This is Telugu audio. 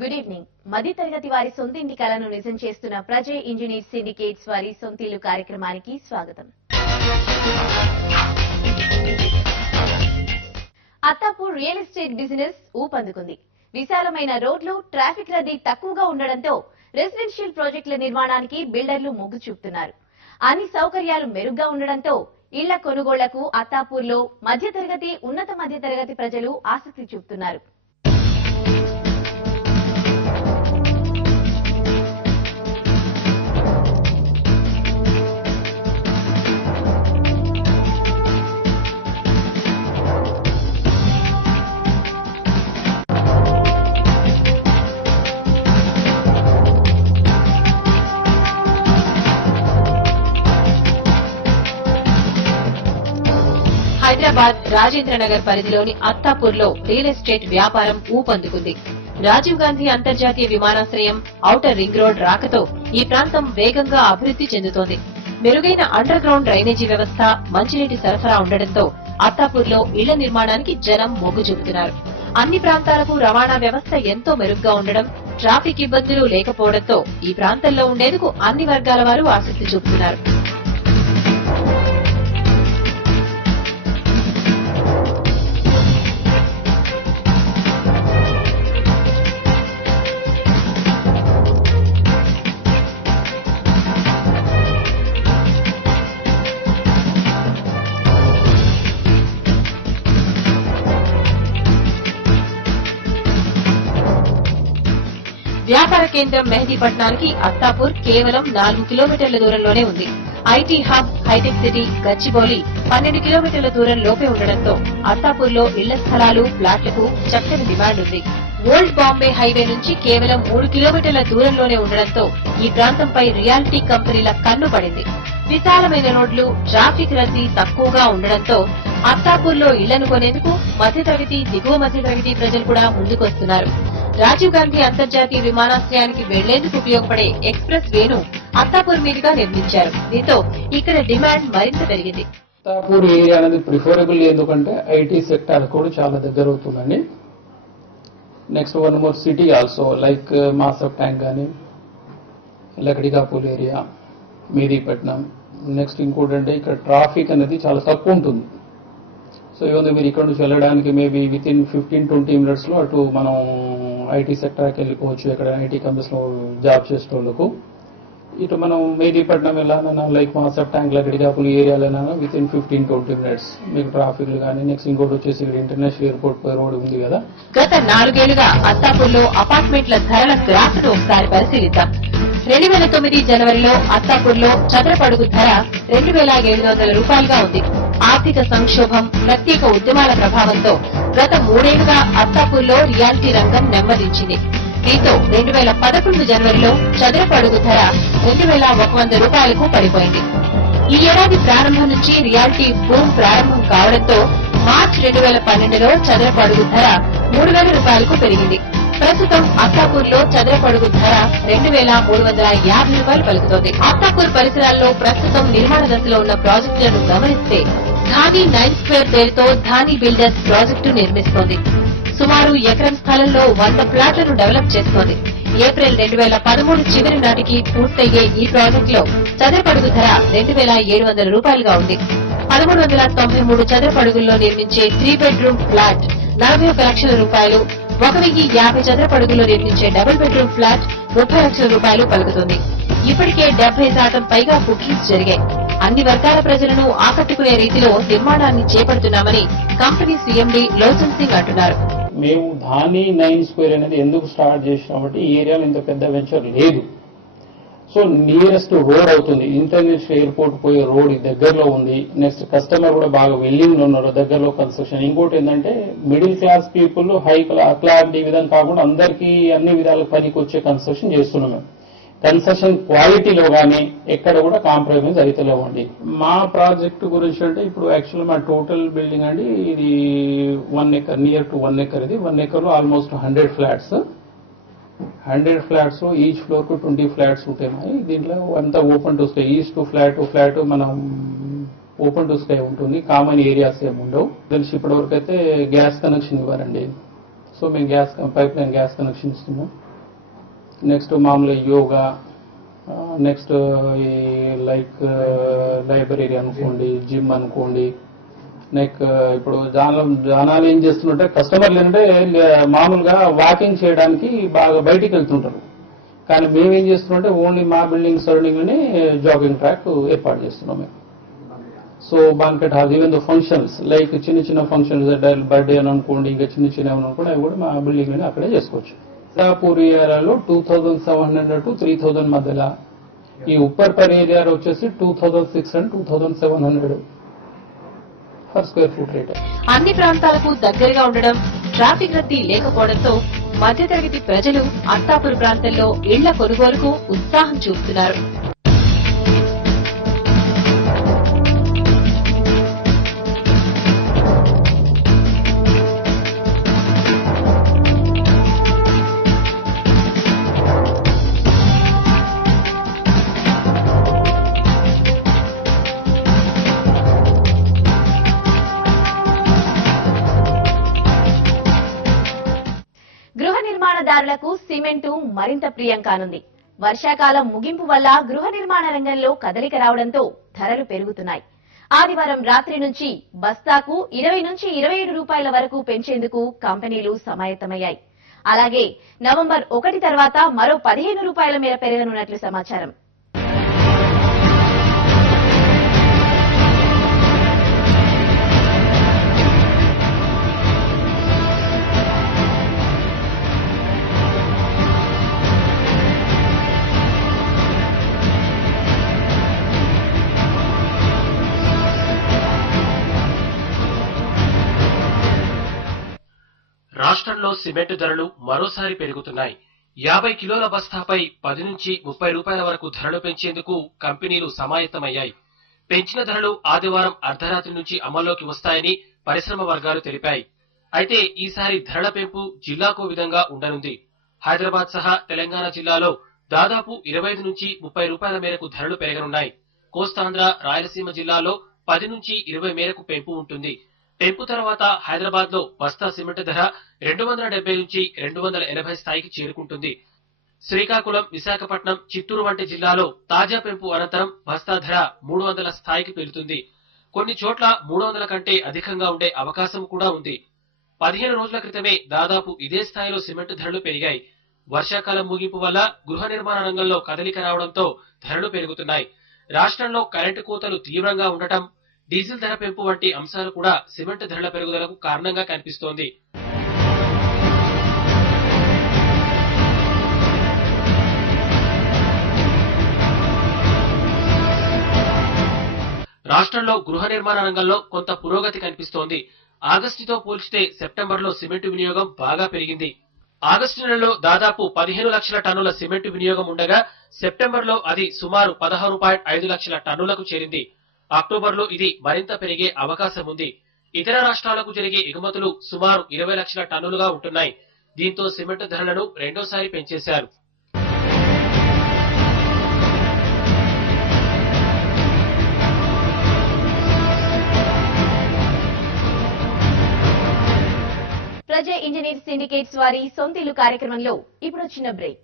Good evening. మధ్య తరగతి వారి సొంతింటి కలను నిజం చేస్తున్న ప్రజయ్ ఇంజనీర్స్ సిండికేట్స్ వారి సొంతిల్లు కార్యక్రమానికి స్వాగతం. అత్తాపూర్ రియల్ ఎస్టేట్ బిజినెస్ ఊపందుకుంది. విశాలమైన రోడ్లు, ట్రాఫిక్ రద్దీ తక్కువగా ఉండడంతో రెసిడెన్షియల్ ప్రాజెక్టుల నిర్మాణానికి బిల్డర్లు మొగ్గు చూపుతున్నారు. అన్ని సౌకర్యాలు మెరుగ్గా ఉండడంతో ఇళ్ల కొనుగోళ్లకు అత్తాపూర్లో మధ్యతరగతి, ఉన్నత మధ్యతరగతి ప్రజలు ఆసక్తి చూపుతున్నారు. హైదరాబాద్ రాజేంద్రనగర్ పరిధిలోని అత్తాపూర్లో రియల్ ఎస్టేట్ వ్యాపారం ఊపందుకుంది. రాజీవ్ గాంధీ అంతర్జాతీయ విమానాశ్రయం, ఔటర్ రింగ్ రోడ్ రాకతో ఈ ప్రాంతం వేగంగా అభివృద్ది చెందుతోంది. మెరుగైన అండర్ గ్రౌండ్ డ్రైనేజీ వ్యవస్థ, మంచినీటి సరఫరా ఉండడంతో అత్తాపూర్లో ఇళ్ల నిర్మాణానికి జనం మొగ్గు చూపుతున్నారు. అన్ని ప్రాంతాలకు రవాణా వ్యవస్థ ఎంతో మెరుగ్గా ఉండడం, ట్రాఫిక్ ఇబ్బందులు లేకపోవడంతో ఈ ప్రాంతంలో ఉండేందుకు అన్ని వర్గాల వారు ఆసక్తి చూపుతున్నారు. వ్యాపార కేంద్రం మెహదీపట్నానికి అత్తాపూర్ కేవలం 4 కిలోమీటర్ల దూరంలోనే ఉంది. IT hub, hitech city, Gachibowli 12 కిలోమీటర్ల దూరంలోపే ఉండడంతో అత్తాపూర్లో ఇళ్ల స్థలాలు, ఫ్లాట్లకు చక్కని డిమాండ్ ఉంది. ఓల్డ్ బాంబే హైవే నుంచి కేవలం 3 కిలోమీటర్ల దూరంలోనే ఉండడంతో ఈ ప్రాంతంపై రియాలిటీ కంపెనీల కన్ను పడింది. విశాలమైన రోడ్లు, ట్రాఫిక్ రద్దీ తక్కువగా ఉండడంతో అత్తాపూర్లో ఇళ్లను కొనేందుకు మధ్యతరగతి, దిగువ మధ్యతరగతి ప్రజలు కూడా ముందుకొస్తున్నారు. రాజీవ్ గాంధీ అంతర్జాతీయ విమానాశ్రయానికి వెళ్లేందుకు ఉపయోగపడే ఎక్స్ప్రెస్ వేను అత్తాపూర్ మీదుగా నిర్మించారు. దీంతో ఇక్కడ డిమాండ్ మరింత పెరిగింది. అత్తాపూర్ ఏరియా అనేది ప్రిఫరబుల్, ఎందుకంటే ఐటీ సెక్టార్ కూడా చాలా దగ్గర అవుతుందండి. Next one more city also, like Masab Tank కానీ, లకడికాపూర్ ఏరియా, మెహదీపట్నం. నెక్స్ట్ ఇంకోటి అంటే ఇక్కడ ట్రాఫిక్ అనేది చాలా తక్కువ ఉంటుంది. సో ఇవన్నీ మీరు ఇక్కడ నుంచి వెళ్ళడానికి మేబీ విత్ ఇన్ 15-20 మినిట్స్ లో అటు మనం ఐటీ సెక్టర్కి వెళ్ళిపోవచ్చు. ఇక్కడ ఐటీ కంపెనీస్ లో జాబ్ చేసేటోళ్లకు ఇటు మనం మెహదీపట్నం వెళ్ళాలన్నా, లైక్ మాసఫ్ ట్యాంక్, లకడికాపూర్ ఏరియాలైనా విత్ ఇన్ 15-20 మినిట్స్ మీకు ట్రాఫిక్ కానీ. నెక్స్ట్ ఇంకోటి వచ్చేసి ఇక్కడ ఇంటర్నేషనల్ ఎయిర్పోర్ట్ రోడ్ ఉంది కదా. గత 4 ఏళ్లుగా అత్తాపూర్లో అపార్ట్మెంట్ల ధరల గ్రాఫ్ను ఒకసారి పరిశీలిద్దాం. 2009 జనవరిలో అత్తాపూర్లో చదరపడుగు ధర 2,700 రూపాయలుగా ఉంది. ఆర్థిక సంక్షోభం, ప్రత్యేక ఉద్యమాల ప్రభావంతో గత 3 ఏళ్లుగా అత్తాపూర్లో రియాలిటీ రంగం నెమ్మదించింది. దీంతో 2011 జనవరిలో చదరపడుగు ధర 2,100 రూపాయలకు పడిపోయింది. ఈ ఏడాది ప్రారంభం నుంచి రియాలిటీ బూమ్ ప్రారంభం కావడంతో మార్చి 2012లో చదరపడుగు ధర 3,000 రూపాయలకు పెరిగింది. ప్రస్తుతం అత్తాపూర్లో చదరపడుగు ధర 2,350 రూపాయలు పలుకుతోంది. అత్తాపూర్ పరిసరాల్లో ప్రస్తుతం నిర్మాణ దశలో ఉన్న ప్రాజెక్టులను గమనిస్తే ధానీ 9 స్క్వేర్ పేరుతో ధానీ బిల్డర్స్ ప్రాజెక్టు నిర్మిస్తోంది. సుమారు ఎకరం స్థలంలో 100 ఫ్లాట్లను డెవలప్ చేస్తోంది. ఏప్రిల్ 2013 చివరి నాటికి పూర్తయ్యే ఈ ప్రాజెక్టులో చదరపడుగు ధర 2,700 రూపాయలుగా ఉంది. 1393 చదరపడుగుల్లో నిర్మించే 3 బెడ్రూమ్ ఫ్లాట్ 41 లక్షల రూపాయలు, 1,050 చదరపడుగుల్లో నిర్మించే డబుల్ బెడ్రూమ్ ఫ్లాట్ 30 లక్షల రూపాయలు పలుకుతుంది. ఇప్పటికే 70% పైగా బుకింగ్స్ జరిగాయి. అన్ని వర్గాల ప్రజలను ఆకట్టుకునే రీతిలో నిర్మాణాన్ని చేపడుతున్నామని కంపెనీ సీఎండీ లోచన్ సింగ్ అంటున్నారు. మేము ధానీ 9 స్క్వేర్ అనేది ఎందుకు స్టార్ట్ చేసినామంటే ఈ ఏరియాలో ఇంత పెద్ద వెంచర్ లేదు. సో నియరెస్ట్ రోడ్ అవుతుంది. ఇంటర్నేషనల్ ఎయిర్పోర్ట్ పోయే రోడ్ దగ్గరలో ఉంది. నెక్స్ట్ కస్టమర్ కూడా బాగా వెల్లింగ్ ఉన్నారు, దగ్గరలో కన్స్ట్రక్షన్. ఇంకోటి ఏంటంటే middle class people, high class ఈ విధంగా కాకుండా అందరికీ అన్ని విధాల పనికి వచ్చే కన్స్ట్రక్షన్ చేస్తున్నాం మేము. కన్స్ట్రక్షన్ క్వాలిటీలో కానీ ఎక్కడ కూడా కాంప్రమైజ్ అయితలేవండి. మా ప్రాజెక్టు గురించి అంటే ఇప్పుడు యాక్చువల్ మా టోటల్ బిల్డింగ్ అండి ఇది 1 acre, నియర్ టు 1 acre. ఇది 1 acre లో ఆల్మోస్ట్ 100 ఫ్లాట్స్. 100 ఫ్లాట్స్ లో ఈచ్ ఫ్లోర్ కు 20 ఫ్లాట్స్ ఉంటాయి. దీంట్లో అంతా open to sky, each flat మనం ఓపెన్ టు స్కై ఉంటుంది. కామన్ ఏరియాస్ ఏమి ఉండవు. తెలిసి ఇప్పటి వరకు అయితే గ్యాస్ కనెక్షన్ ఇవ్వారండి. సో మేము పైప్ లైన్ గ్యాస్ కనెక్షన్ ఇస్తున్నాం. నెక్స్ట్ మామూలుగా యోగా, నెక్స్ట్ లైక్ లైబ్రరీ అనుకోండి, జిమ్ అనుకోండి. నెక్స్ట్ ఇప్పుడు జనాలు ఏం చేస్తుంటే కస్టమర్లు ఏంటంటే మామూలుగా వాకింగ్ చేయడానికి బాగా బయటికి వెళ్తుంటారు. కానీ మేమేం చేస్తున్నామంటే ఓన్లీ మా బిల్డింగ్ సరౌండింగ్ లోనే జాగింగ్ ట్రాక్ ఏర్పాటు చేస్తున్నాం మేము. So banquet hall, even the functions like చిన్న ఫంక్షన్స్ బర్త్డే అని అనుకోండి, ఇంకా చిన్న అనుకోండి, అవి కూడా మా బిల్డింగ్ లోనే అక్కడే చేసుకోవచ్చు. పూర్ ఏరియాలో 2700 to 3000 మధ్యలో, ఈ ఉప్పర్పర్ ఏరియాలో వచ్చేసి 2600 2700 per square foot రేట్. అన్ని ప్రాంతాలకు దగ్గరగా ఉండడం, ట్రాఫిక్ రద్దీ లేకపోవడంతో మధ్యతరగతి ప్రజలు అత్తాపూర్ ప్రాంతంలో ఇళ్ల కొనుగోలుకు ఉత్సాహం చూపుతున్నారు. నిర్మాణదారులకు సిమెంటు మరింత ప్రియం కానుంది. వర్షాకాలం ముగింపు వల్ల గృహ నిర్మాణ రంగంలో కదలిక రావడంతో ధరలు పెరుగుతున్నాయి. ఆదివారం రాత్రి నుంచి బస్తాకు 20 నుంచి 27 రూపాయల వరకు పెంచేందుకు కంపెనీలు సమాయత్తమయ్యాయి. అలాగే నవంబర్ 1 తర్వాత మరో 15 రూపాయల మేర పెరగనున్నట్లు సమాచారం. రాష్ట్రంలో సిమెంట్ ధరలు మరోసారి పెరుగుతున్నాయి. 50 కిలోల బస్తాపై 10 నుంచి 30 రూపాయల వరకు ధరలు పెంచేందుకు కంపెనీలు సమాయత్తమయ్యాయి. పెంచిన ధరలు ఆదివారం అర్ధరాత్రి నుంచి అమల్లోకి వస్తాయని పరిశ్రమ వర్గాలు తెలిపాయి. అయితే ఈసారి ధరల పెంపు జిల్లాకో విధంగా ఉండనుంది. హైదరాబాద్ సహా తెలంగాణ జిల్లాలో దాదాపు 25 నుంచి 30 రూపాయల మేరకు ధరలు పెరగనున్నాయి. కోస్తాంధ్ర, రాయలసీమ జిల్లాలో 10 నుంచి 20 మేరకు పెంపు ఉంటుంది. పెంపు తర్వాత హైదరాబాద్ లో బస్తా సిమెంట్ ధర 270 నుంచి 280 స్థాయికి చేరుకుంటుంది. శ్రీకాకుళం, విశాఖపట్నం, చిత్తూరు వంటి జిల్లాలో తాజా పెంపు అనంతరం బస్తా ధర 300 స్థాయికి పెరుగుతుంది. కొన్ని చోట్ల 300 కంటే అధికంగా ఉండే అవకాశం కూడా ఉంది. 15 రోజుల క్రితమే దాదాపు ఇదే స్థాయిలో సిమెంట్ ధరలు పెరిగాయి. వర్షాకాలం ముగింపు వల్ల గృహ నిర్మాణ రంగంలో కదలిక రావడంతో ధరలు పెరుగుతున్నాయి. రాష్ట్రంలో కరెంటు కోతలు తీవ్రంగా ఉండటం, డీజిల్ ధర పెంపు వంటి అంశాలు కూడా సిమెంట్ ధరల పెరుగుదలకు కారణంగా కనిపిస్తోంది. రాష్ట్రంలో గృహ నిర్మాణ రంగంలో కొంత పురోగతి కనిపిస్తోంది. ఆగస్టుతో పోల్చితే సెప్టెంబర్లో సిమెంటు వినియోగం బాగా పెరిగింది. ఆగస్టు నెలలో దాదాపు 15 లక్షల టన్నుల సిమెంటు వినియోగం ఉండగా సెప్టెంబర్లో అది సుమారు 16.5 లక్షల టన్నులకు చేరింది. అక్టోబర్లో ఇది మరింత పెరిగే అవకాశం ఉంది. ఇతర రాష్ట్రాలకు జరిగే ఎగుమతులు సుమారు 20 లక్షల టన్నులుగా ఉంటున్నాయి. దీంతో సిమెంట్ ధరలను రెండోసారి పెంచేశారు. ప్రజా ఇంజనీర్ సిండికేట్స్ వారి సొంతిల్లు కార్యక్రమంలో ఇప్పుడు చిన్న బ్రేక్.